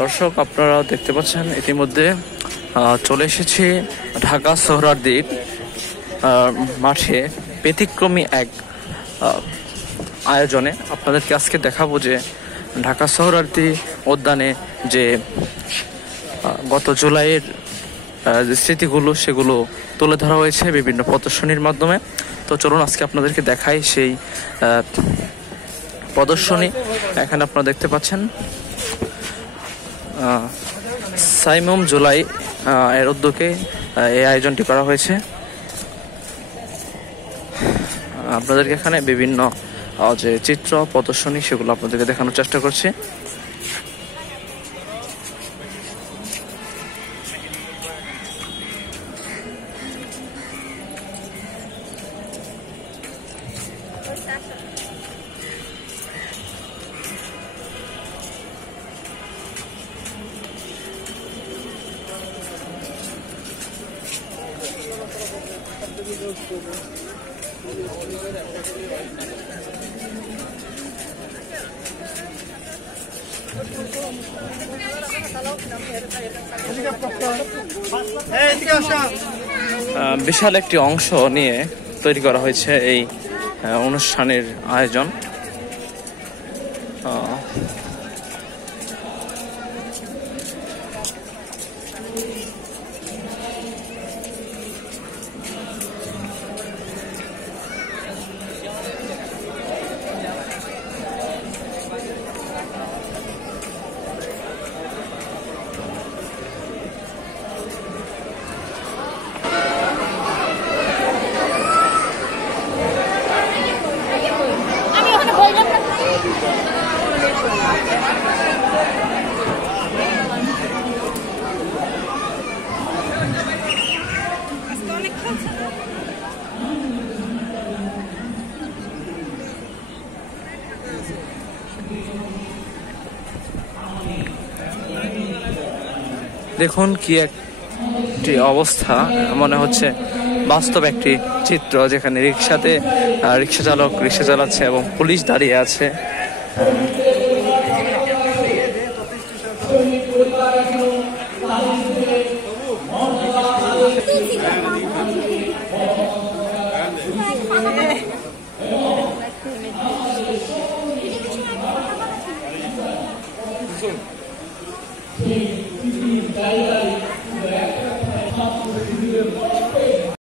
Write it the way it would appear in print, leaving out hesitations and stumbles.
দর্শক, আপনারা দেখতে পাচ্ছেন ইতিমধ্যে চলে এসেছি ঢাকা সোহরাওয়ার্দীর মাঠে ব্যতিক্রমী এক আয়োজনে। আপনাদেরকে আজকে দেখাবো যে ঢাকা সোহরাওয়ার্দী উদ্যানে যে গত জুলাইয়ের যে স্মৃতিগুলো সেগুলো তুলে ধরা হয়েছে বিভিন্ন প্রদর্শনীর মাধ্যমে। তো চলুন আজকে আপনাদেরকে দেখাই সেই প্রদর্শনী। এখানে আপনারা দেখতে পাচ্ছেন সাইমুম জুলাই এর উদ্যোগে এই আয়োজনটি করা হয়েছে। আপনাদেরকে এখানে বিভিন্ন যে চিত্র প্রদর্শনী সেগুলো আপনাদেরকে দেখানোর চেষ্টা করছি। বিশাল একটি অংশ নিয়ে তৈরি করা হয়েছে এই অনুষ্ঠানের আয়োজন। দেখুন কি একটি অবস্থা, মনে হচ্ছে বাস্তব একটি চিত্র, যেখানে রিক্সা চালক রিক্সা চালাচ্ছে এবং পুলিশ দাঁড়িয়ে আছে।